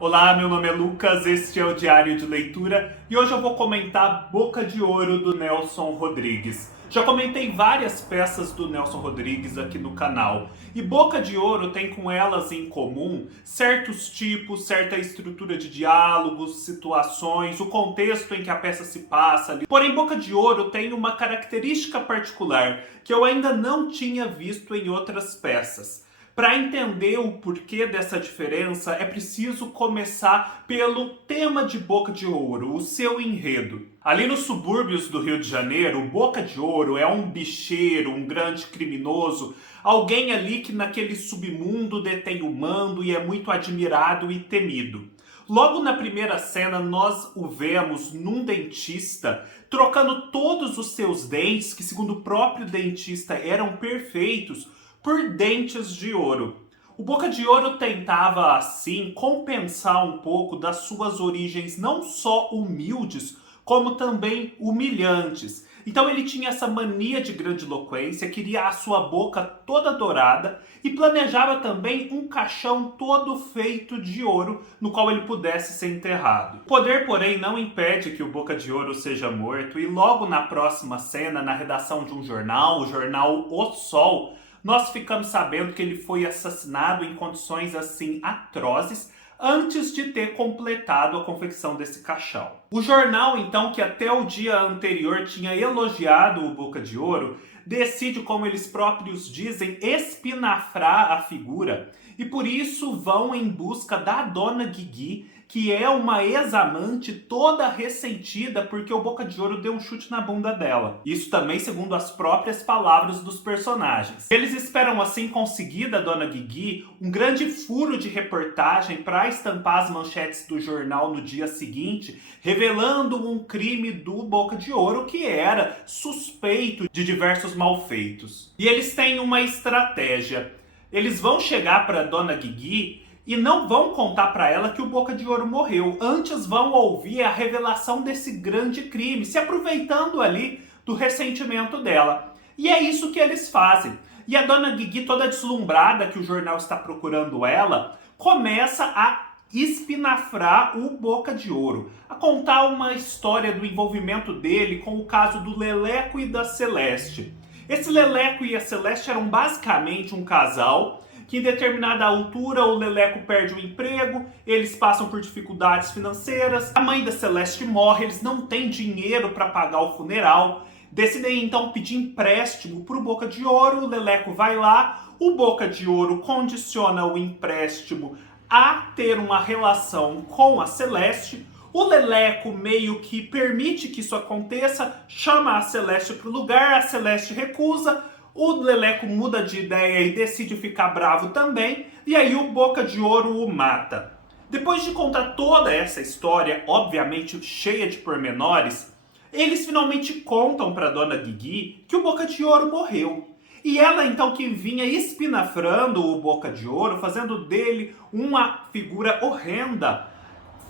Olá, meu nome é Lucas, este é o Diário de Leitura e hoje eu vou comentar Boca de Ouro do Nelson Rodrigues. Já comentei várias peças do Nelson Rodrigues aqui no canal e Boca de Ouro tem com elas em comum certos tipos, certa estrutura de diálogos, situações, o contexto em que a peça se passa ali. Porém, Boca de Ouro tem uma característica particular que eu ainda não tinha visto em outras peças. Para entender o porquê dessa diferença, é preciso começar pelo tema de Boca de Ouro, o seu enredo. Ali nos subúrbios do Rio de Janeiro, Boca de Ouro é um bicheiro, um grande criminoso, alguém ali que naquele submundo detém o mando e é muito admirado e temido. Logo na primeira cena, nós o vemos num dentista trocando todos os seus dentes, que segundo o próprio dentista eram perfeitos, por dentes de ouro. O Boca de Ouro tentava, assim, compensar um pouco das suas origens não só humildes, como também humilhantes. Então ele tinha essa mania de grandiloquência, queria a sua boca toda dourada e planejava também um caixão todo feito de ouro no qual ele pudesse ser enterrado. O poder, porém, não impede que o Boca de Ouro seja morto e logo na próxima cena, na redação de um jornal, o jornal O Sol, nós ficamos sabendo que ele foi assassinado em condições assim atrozes antes de ter completado a confecção desse caixão. O jornal, então, que até o dia anterior tinha elogiado o Boca de Ouro, decide, como eles próprios dizem, espinafrar a figura e por isso vão em busca da Dona Guigui, que é uma ex-amante toda ressentida porque o Boca de Ouro deu um chute na bunda dela. Isso também segundo as próprias palavras dos personagens. Eles esperam assim conseguir da Dona Guigui um grande furo de reportagem para estampar as manchetes do jornal no dia seguinte, revelando um crime do Boca de Ouro que era suspeito de diversos malfeitos. E eles têm uma estratégia. Eles vão chegar para Dona Guigui e não vão contar para ela que o Boca de Ouro morreu. Antes vão ouvir a revelação desse grande crime, se aproveitando ali do ressentimento dela. E é isso que eles fazem. E a Dona Guigui, toda deslumbrada que o jornal está procurando ela, começa a espinafrar o Boca de Ouro, a contar uma história do envolvimento dele com o caso do Leleco e da Celeste. Esse Leleco e a Celeste eram basicamente um casal que em determinada altura o Leleco perde o emprego, eles passam por dificuldades financeiras, a mãe da Celeste morre, eles não têm dinheiro para pagar o funeral, decidem então pedir empréstimo para o Boca de Ouro, o Leleco vai lá, o Boca de Ouro condiciona o empréstimo a ter uma relação com a Celeste, o Leleco meio que permite que isso aconteça, chama a Celeste para o lugar, a Celeste recusa, o Leleco muda de ideia e decide ficar bravo também, e aí o Boca de Ouro o mata. Depois de contar toda essa história, obviamente cheia de pormenores, eles finalmente contam para Dona Guigui que o Boca de Ouro morreu. E ela então que vinha espinafrando o Boca de Ouro, fazendo dele uma figura horrenda,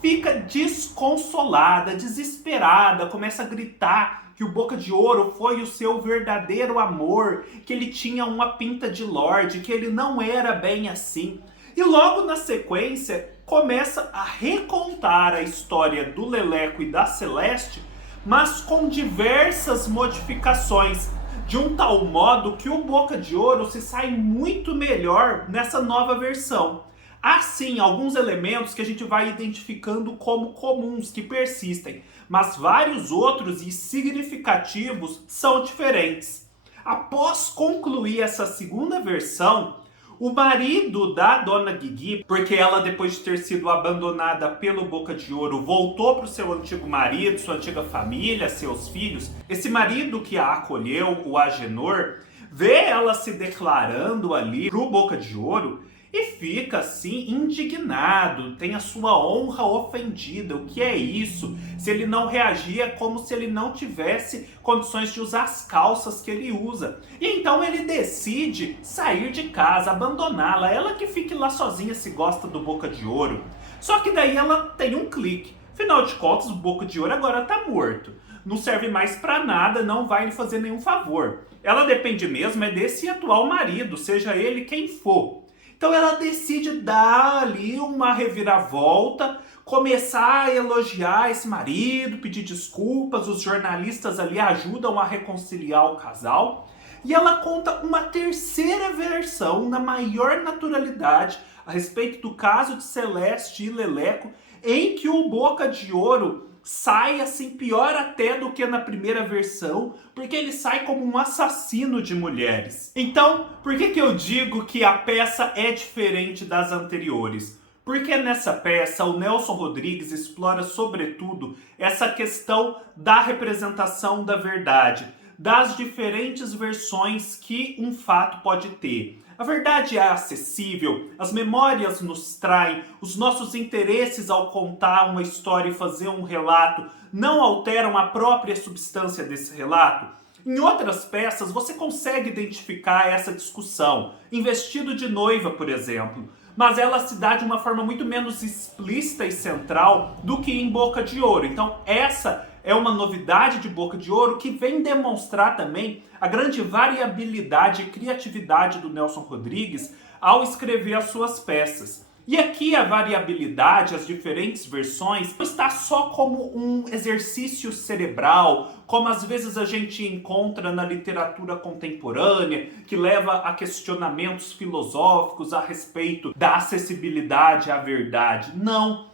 fica desconsolada, desesperada, começa a gritar que o Boca de Ouro foi o seu verdadeiro amor, que ele tinha uma pinta de lorde, que ele não era bem assim. E logo na sequência começa a recontar a história do Leleco e da Celeste, mas com diversas modificações, de um tal modo que o Boca de Ouro se sai muito melhor nessa nova versão. Há sim alguns elementos que a gente vai identificando como comuns, que persistem, mas vários outros e significativos são diferentes. Após concluir essa segunda versão, o marido da Dona Guigui, porque ela depois de ter sido abandonada pelo Boca de Ouro, voltou para o seu antigo marido, sua antiga família, seus filhos. Esse marido que a acolheu, o Agenor, vê ela se declarando ali pro Boca de Ouro e fica assim indignado, tem a sua honra ofendida. O que é isso? Se ele não reagia, é como se ele não tivesse condições de usar as calças que ele usa. E então ele decide sair de casa, abandoná-la, ela que fique lá sozinha se gosta do Boca de Ouro. Só que daí ela tem um clique. Afinal de contas, o Boca de Ouro agora tá morto. Não serve mais pra nada, não vai lhe fazer nenhum favor. Ela depende mesmo é desse atual marido, seja ele quem for. Então ela decide dar ali uma reviravolta, começar a elogiar esse marido, pedir desculpas, os jornalistas ali ajudam a reconciliar o casal. E ela conta uma terceira versão, na maior naturalidade, a respeito do caso de Celeste e Leleco, em que o Boca de Ouro sai assim pior até do que na primeira versão, porque ele sai como um assassino de mulheres. Então, por que eu digo que a peça é diferente das anteriores? Porque nessa peça o Nelson Rodrigues explora sobretudo essa questão da representação da verdade, das diferentes versões que um fato pode ter. A verdade é acessível, as memórias nos traem, os nossos interesses ao contar uma história e fazer um relato não alteram a própria substância desse relato? Em outras peças você consegue identificar essa discussão, em Vestido de Noiva, por exemplo, mas ela se dá de uma forma muito menos explícita e central do que em Boca de Ouro. Então essa é uma novidade de Boca de Ouro que vem demonstrar também a grande variabilidade e criatividade do Nelson Rodrigues ao escrever as suas peças. E aqui a variabilidade, as diferentes versões, não está só como um exercício cerebral, como às vezes a gente encontra na literatura contemporânea, que leva a questionamentos filosóficos a respeito da acessibilidade à verdade. Não.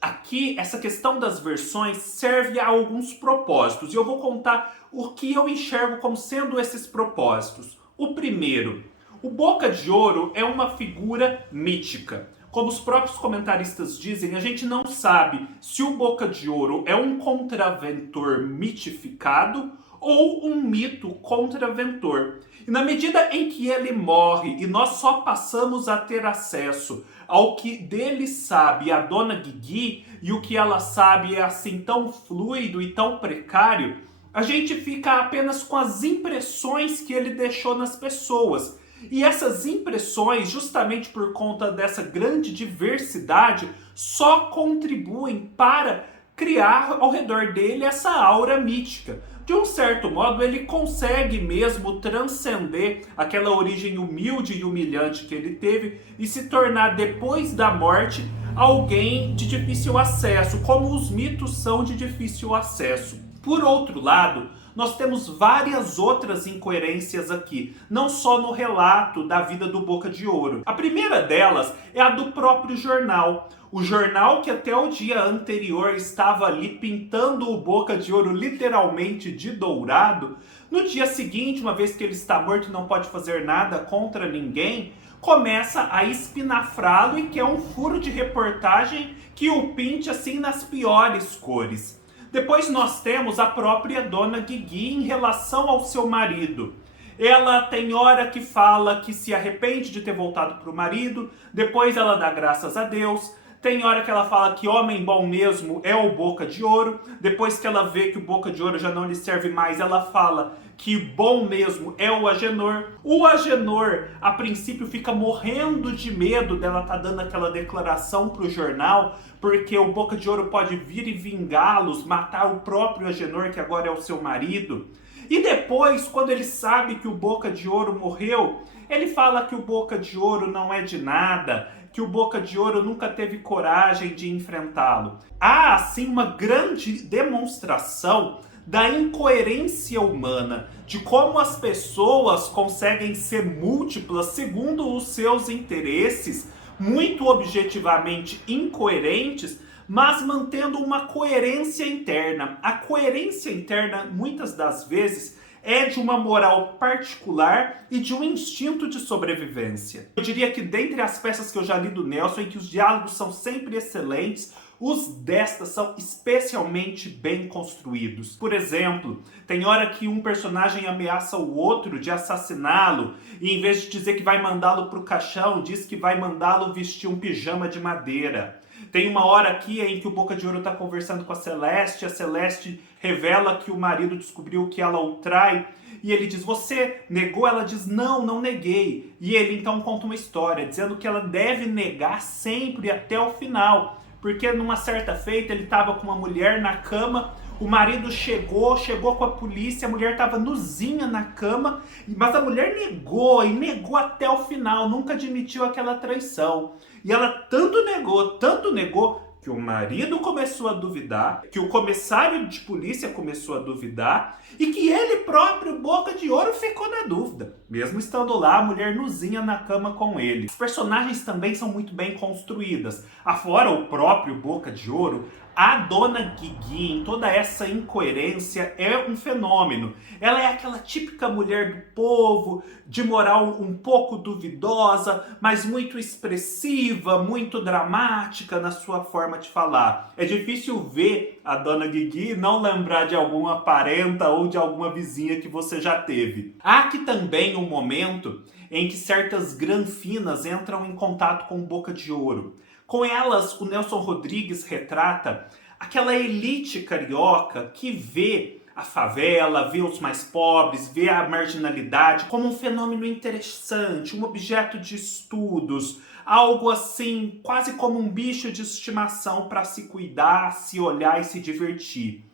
Aqui, essa questão das versões serve a alguns propósitos, e eu vou contar o que eu enxergo como sendo esses propósitos. O primeiro, o Boca de Ouro é uma figura mítica. Como os próprios comentaristas dizem, a gente não sabe se o Boca de Ouro é um contraventor mitificado ou um mito contraventor. E na medida em que ele morre e nós só passamos a ter acesso ao que dele sabe a Dona Guigui, e o que ela sabe é assim tão fluido e tão precário, a gente fica apenas com as impressões que ele deixou nas pessoas. E essas impressões, justamente por conta dessa grande diversidade, só contribuem para criar ao redor dele essa aura mítica. De um certo modo, ele consegue mesmo transcender aquela origem humilde e humilhante que ele teve e se tornar, depois da morte, alguém de difícil acesso, como os mitos são de difícil acesso. Por outro lado, nós temos várias outras incoerências aqui, não só no relato da vida do Boca de Ouro. A primeira delas é a do próprio jornal. O jornal que até o dia anterior estava ali pintando o Boca de Ouro literalmente de dourado, no dia seguinte, uma vez que ele está morto e não pode fazer nada contra ninguém, começa a espinafrá-lo e quer um furo de reportagem que o pinte assim nas piores cores. Depois nós temos a própria Dona Guigui em relação ao seu marido. Ela tem hora que fala que se arrepende de ter voltado para o marido, depois ela dá graças a Deus. Tem hora que ela fala que homem bom mesmo é o Boca de Ouro. Depois que ela vê que o Boca de Ouro já não lhe serve mais, ela fala que bom mesmo é o Agenor. O Agenor, a princípio, fica morrendo de medo dela estar dando aquela declaração para o jornal, porque o Boca de Ouro pode vir e vingá-los, matar o próprio Agenor, que agora é o seu marido. E depois, quando ele sabe que o Boca de Ouro morreu, ele fala que o Boca de Ouro não é de nada, que o Boca de Ouro nunca teve coragem de enfrentá-lo. Há, assim, uma grande demonstração da incoerência humana, de como as pessoas conseguem ser múltiplas segundo os seus interesses, muito objetivamente incoerentes, mas mantendo uma coerência interna. A coerência interna, muitas das vezes, é de uma moral particular e de um instinto de sobrevivência. Eu diria que dentre as peças que eu já li do Nelson, em que os diálogos são sempre excelentes, os destas são especialmente bem construídos. Por exemplo, tem hora que um personagem ameaça o outro de assassiná-lo, e em vez de dizer que vai mandá-lo para o caixão, diz que vai mandá-lo vestir um pijama de madeira. Tem uma hora aqui em que o Boca de Ouro está conversando com a Celeste revela que o marido descobriu que ela o trai, e ele diz, você negou? Ela diz, não, não neguei. E ele então conta uma história, dizendo que ela deve negar sempre até o final, porque numa certa feita ele estava com uma mulher na cama, O marido chegou com a polícia, a mulher estava nuzinha na cama, mas a mulher negou e negou até o final, nunca admitiu aquela traição. E ela tanto negou, que o marido começou a duvidar, que o comissário de polícia começou a duvidar e que ele próprio, Boca de Ouro, ficou na dúvida, mesmo estando lá a mulher nuzinha na cama com ele. Os personagens também são muito bem construídas. Afora o próprio Boca de Ouro, a Dona Guigui, em toda essa incoerência, é um fenômeno. Ela é aquela típica mulher do povo, de moral um pouco duvidosa, mas muito expressiva, muito dramática na sua forma de falar. É difícil ver a Dona Guigui e não lembrar de alguma parenta ou de alguma vizinha que você já teve. Há aqui também um momento em que certas granfinas entram em contato com Boca de Ouro. Com elas, o Nelson Rodrigues retrata aquela elite carioca que vê a favela, vê os mais pobres, vê a marginalidade como um fenômeno interessante, um objeto de estudos, algo assim, quase como um bicho de estimação para se cuidar, se olhar e se divertir.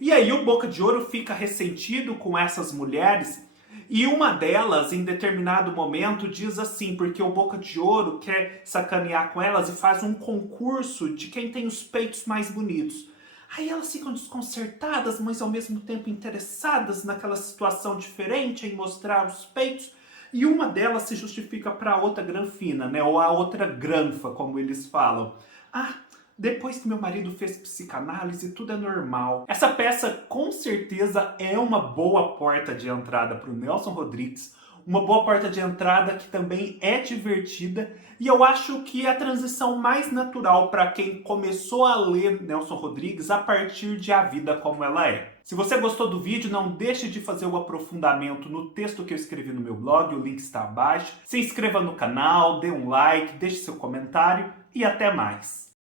E aí o Boca de Ouro fica ressentido com essas mulheres e uma delas, em determinado momento, diz assim, porque o Boca de Ouro quer sacanear com elas e faz um concurso de quem tem os peitos mais bonitos. Aí elas ficam desconcertadas, mas ao mesmo tempo interessadas naquela situação diferente em mostrar os peitos. E uma delas se justifica para a outra granfina, né? Ou a outra granfa, como eles falam. Ah, depois que meu marido fez psicanálise, tudo é normal. Essa peça, com certeza, é uma boa porta de entrada para o Nelson Rodrigues, uma boa porta de entrada que também é divertida, e eu acho que é a transição mais natural para quem começou a ler Nelson Rodrigues a partir de A Vida Como Ela É. Se você gostou do vídeo, não deixe de fazer o aprofundamento no texto que eu escrevi no meu blog, o link está abaixo. Se inscreva no canal, dê um like, deixe seu comentário e até mais.